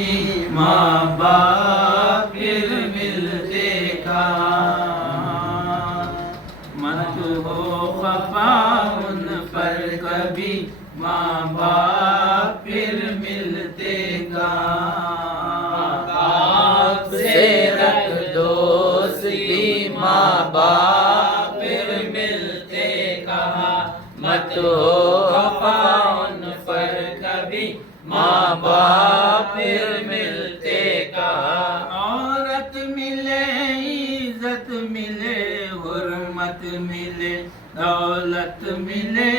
माँ बाप फिर मिलते कहाँ, मत हो खफा उन पर कभी, माँ बाप फिर मिलते कहाँ। बाप से रख दोस्ती, माँ बाप फिर मिलते कहाँ, मत हो खफा उन पर कभी, माँ बाप फिर मिलते कहाँ। औरत मिले इज्जत मिले, हुर्मत मिले, दौलत मिले,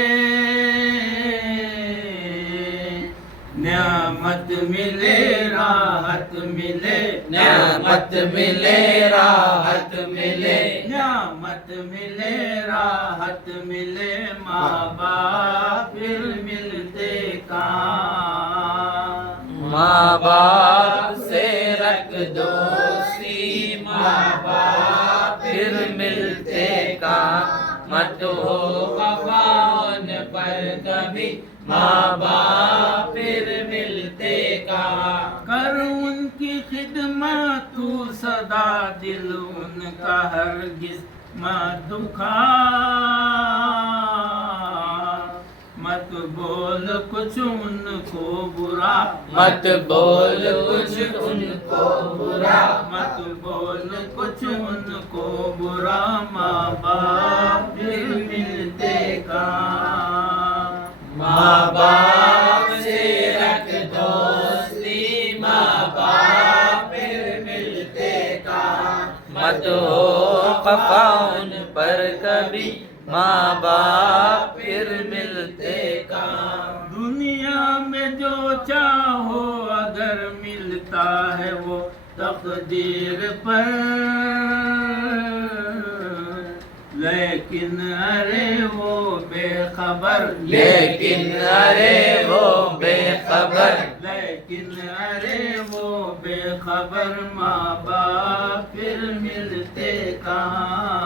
न्यामत मिले राहत मिले, न्यामत मिले राहत मिले, न्यामत मिले राहत मिले, माँ बाप फिर मिलते कहाँ। माँ बाप से रख दोस्ती, माँ बाप फिर मिलते कहाँ, मत हो खफा उन पर कभी, माँ बाप फिर मिलते कहाँ। कर उनकी खिदमत तू सदा, दिल उनका हरगिज़ मत दुखा, मत बोल कुछ उनको बुरा, मत बोल कुछ उनको बुरा, मत बोल कुछ उनको बुरा, माँ बाप फिर मिलते कहाँ। माँ बाप से रख दोस्ती, माँ बाप फिर मिलते कहाँ, मत हो खफा उन पर कभी, माँ बाप फिर मिलते कहाँ। दुनिया में जो चाहो अगर मिलता है वो तकदीर पर, लेकिन अरे वो बेखबर, लेकिन अरे वो बेखबर, लेकिन अरे वो बेखबर, माँ बाप फिर मिलते कहाँ।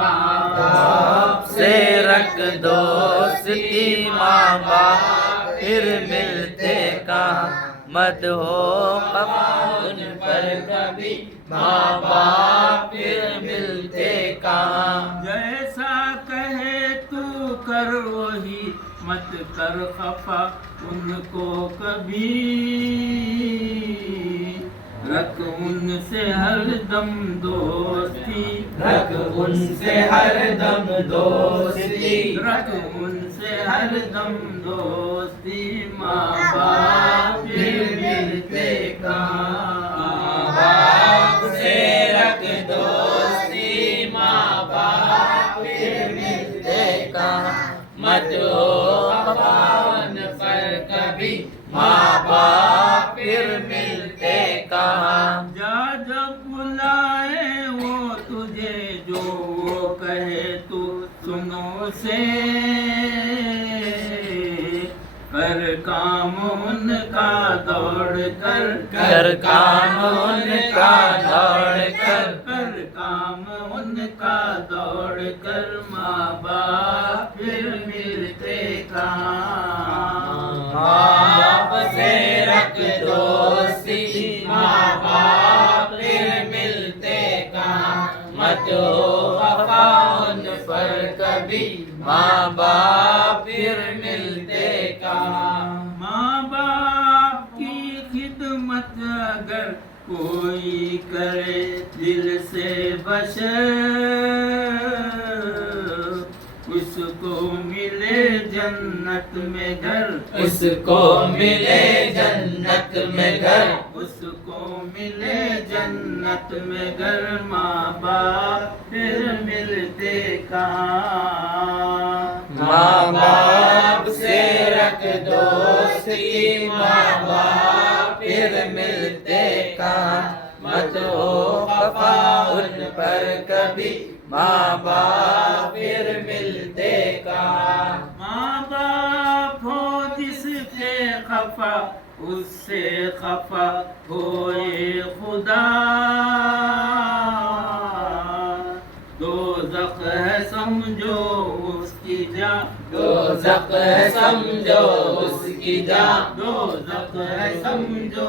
बाप से रख दोस्ती, माँ बाप फिर मिलते कहाँ, मत हो खफा उन पर कभी, माँ बाप फिर मिलते कहाँ। जैसा कहे तू कर वही, मत कर खफा उनको कभी, रख उनसे हरदम दोस्ती, रख उनसे हरदम दोस्ती, रख उनसे हरदम दोस्ती, माँ बाप फिर मिलते कहाँ। माँ बाप से रख दोस्ती, माँ बाप फिर मिलते कहाँ, मत हो खफा उन पर कभी, माँ बाप फिर मिलते कहाँ। जा जब बुलाए वो तुझे, जो वो कहे तू सुनो से, कर काम उनका दौड़ कर, कर काम उनका दौड़ कर, कर काम उनका दौड़ कर, माँ बाप फिर मिलते कहाँ। बाप से रख दोस्ती, माँ बाप फिर मिलते कहाँ, मत हो खफा उन पर कभी, माँ बाप फिर मिलते कहाँ। माँ बाप की खिदमत अगर कोई करे दिल से बशर, उसको मिले जन्नत में घर, उसको मिले जन्नत में घर, उसको मिले जन्नत में घर, माँ बाप फिर मिलते कहाँ। माँ बाप से रख दोस्ती, माँ बाप फिर मिलते कहाँ, मत हो खफा उन पर कभी, माँ बाप फिर मिलते कहाँ। माँ बाप हो जिसके खफा, उससे खफा होए खुदा, दोज़ख है समझो उसकी जा, दोज़ख है समझो उसकी उसकी जान, दोज़ख है समझो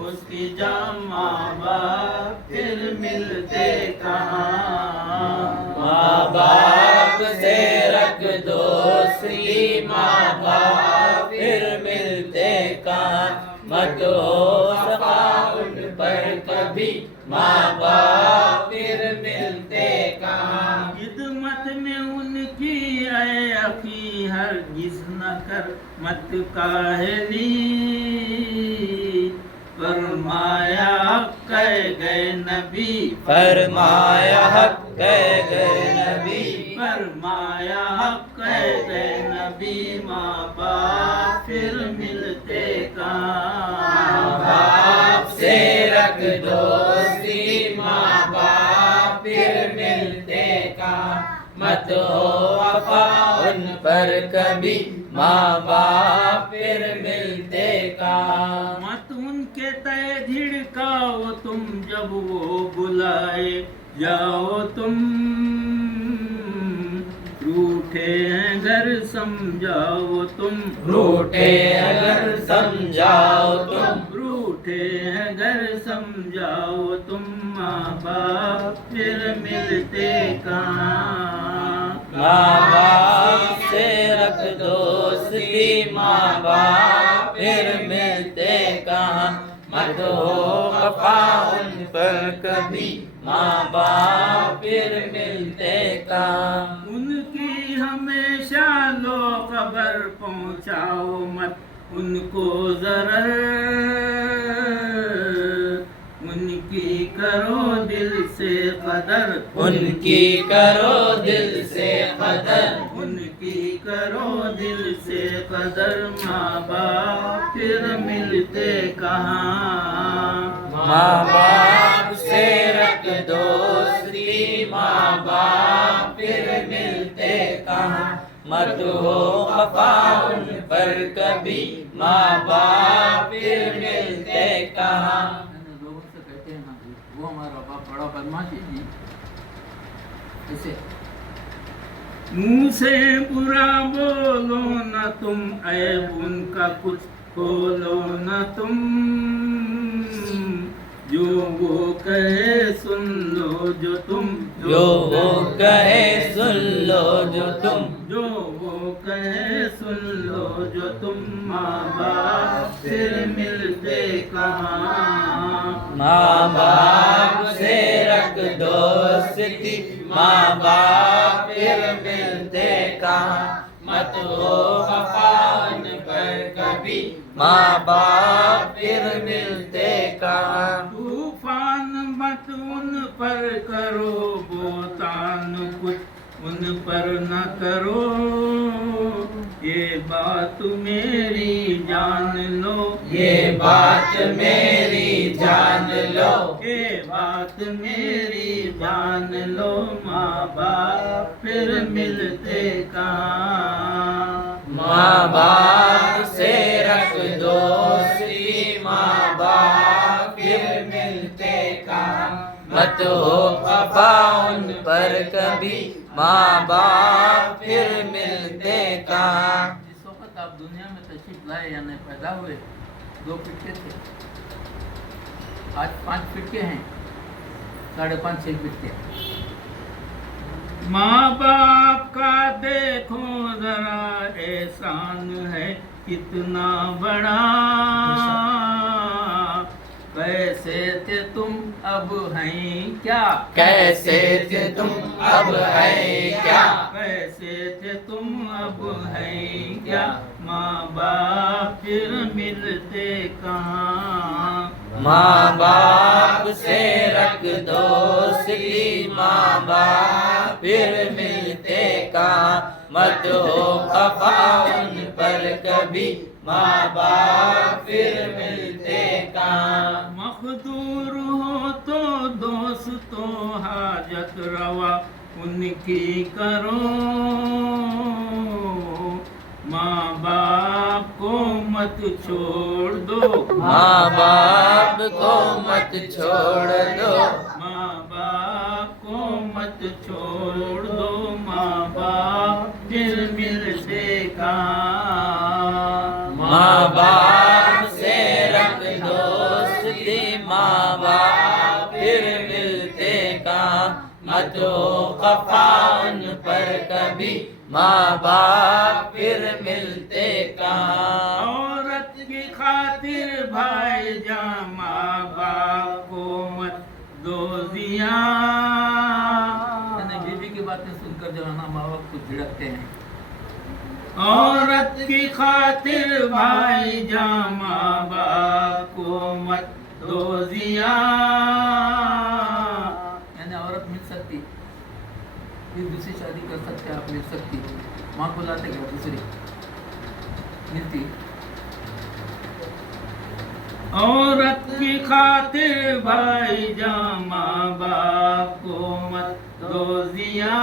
उसकी जान। माँ बाप फिर मिलते कहाँ। माँ बाप से रख दोस्ती, माँ बाप फिर मिलते कहाँ। मत हो सफा उन पर कभी, माँ बाप फिर मिलते कहाँ। खिदमत में उनकी ऐ अखी हरगिज़ न कर मत काहली। फरमाया कह गए नबी, फरमाया हक कह गए नबी, फरमाया कह गए नबी। माँ बाप फिर मिलते कहाँ। बाप से रख दोस्ती, माँ बाप फिर मिलते कहाँ। मत हो वफा उन पर कभी, माँ बाप फिर मिलते कहाँ। मत उनके तय झिड़काओ तुम जब वो बुलाए जाओ तुम। रूठे हैं घर समझाओ तुम, रूठे अगर समझाओ तुम, रूठे हैं घर समझाओ तुम। माँ बाप फिर मिलते कहाँ। माँ बाप से रख दोस्ती, माँ बाप फिर मिलते कहाँ। मत हो खफा उन पर कभी, माँ बाप फिर मिलते कहाँ। उनकी हमेशा लो खबर पहुँचाओ मत उनको ज़रर। उनकी करो दिल से कदर, उनकी करो दिल से कदर, उनकी करो दिल से कदर। माँ बाप फिर मिलते कहाँ। माँ बाप से रख दोस्ती, माँ बाप फिर मिलते कहाँ। मत हो खफा उन पर कभी, माँ बाप फिर मिलते कहाँ। लोगों से कहते हैं ना वो हमारा बाप बड़ा बदमाशी जी। ऐसे मुँह से बुरा बोलो न तुम, ऐब उनका कुछ खोलो न तुम। जो वो कहे सुन लो जो तुम, जो वो कहे सुन लो जो तुम, जो वो कहे सुन लो जो तुम। माँ बाप फिर मिलते कहाँ। माँ बाप से रख दोस्ती, माँ बाप फिर मिलते कहाँ। मत हो खफा उन पर कभी, माँ बाप फिर मिलते कहाँ। तूफान मत उन पर करो बोतान कुछ उन पर न करो। ये बात मेरी जान लो, ये बात मेरी जान लो, ये बात मेरी जान लो। माँ बाप फिर मिलते कहाँ। माँ बाप से रख दोस्ती, माँ बाप फिर मिलते कहाँ। मत हो खफा उन पर कभी, माँ बाप फिर मिलते कहाँ। जिस वक्त आप दुनिया में तशरीफ लाए यानी पैदा हुए 2 फीट के थे, आज 5 फीट के हैं, 5.5-6 फीट के। माँ बाप का देखो जरा एहसान है कितना बड़ा। कैसे थे तुम अब हैं क्या, कैसे थे तुम अब है क्या, कैसे थे तुम अब हैं क्या। माँ बाप फिर मिलते कहाँ। माँ बाप से रख दोस्ती, माँ बाप फिर मिलते कहाँ। मत हो खफा उन पर कभी, माँ बाप फिर मिलते कहाँ। मखदूर हो तो दोस्तों हाजत रवा उनकी करो। माँ बाप को मत छोड़ दो, माँ बाप को मत छोड़ दो, माँ बाप को मत छोड़ दो। माँ बाप फिर मिलते कहाँ। माँ माँ बाप फिर मिलते कहाँ, मत हो खफा उन पर कभी, माँ बाप फिर मिलते कहाँ। औरत की खातिर भाईजान माँ बाप को मत दो जिया। यानी बीवी की बातें सुनकर जो है ना माँ बाप को झिड़कते हैं। औरत की खातिर भाईजान माँ बाप को मत दो जिया। यानी औरत मिल सकती, फिर दूसरी शादी कर सकते, आप मिल सकती, माँ को लाते क्या दूसरी मिलती। औरत की खातिर भाईजान माँ बाप को मत दो जिया।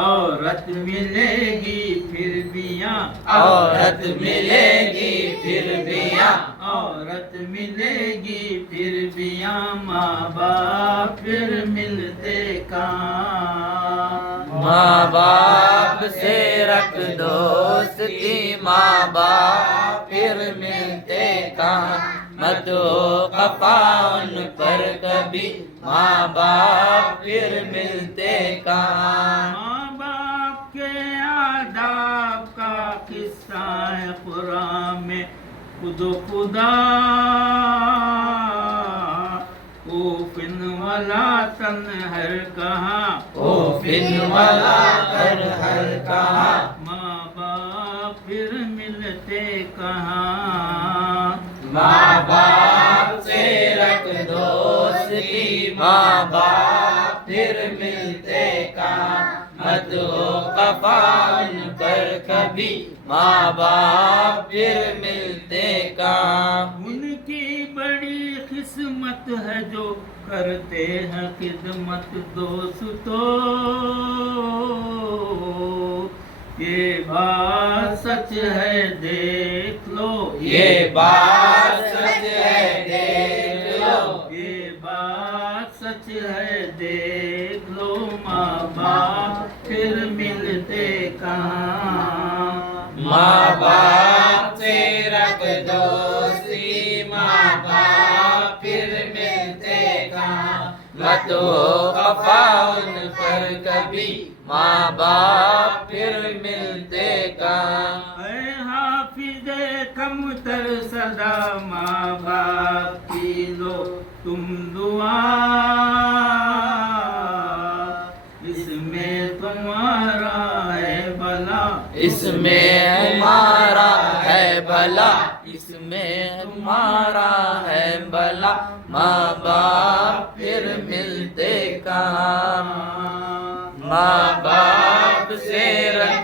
औरत मिलेगी फिर भी यहाँ, औरत मिलेगी फिर भी यहाँ, औरत मिलेगी फिर भी यहाँ, माँ बाप फिर मिलते कहाँ। माँ बाप से रख दोस्ती, माँ बाप फिर मिलते कहाँ, मत हो खफा उन पर कभी, माँ बाप फिर मिलते कहाँ। माँ बाप के आदाब का किस्सा है कुरान में खुदा, उफिन वाला तन्हर कहाँ, उफिन वाला तन्हर कहाँ, माँ बाप फिर मिलते कहाँ। माँ बाप से रख दोस्ती, माँ बाप फिर मिलते कहाँ, मत हो खफा उन पर कभी, माँ बाप फिर मिलते कहाँ। उनकी बड़ी किस्मत है जो करते हैं खिदमत दोस्तों, ये बात सच है देख लो, ये बात सच है देख लो, ये बात सच है देख लो, माँ बाप फिर मिलते कहाँ। माँ बाप से रख दोस्ती, माँ बाप फिर मिलते कहाँ, मत हो खफा उन पर कभी, माँ बाप फिर मिलते कहाँ। ऐ हाफिज़े कमतर सदा माँ बाप की लो तुम दुआ, इसमें तुम्हारा है भला, इसमें हमारा है भला, इसमें हमारा है भला, माँ बाप फिर मिलते कहाँ। माँ बाप से रख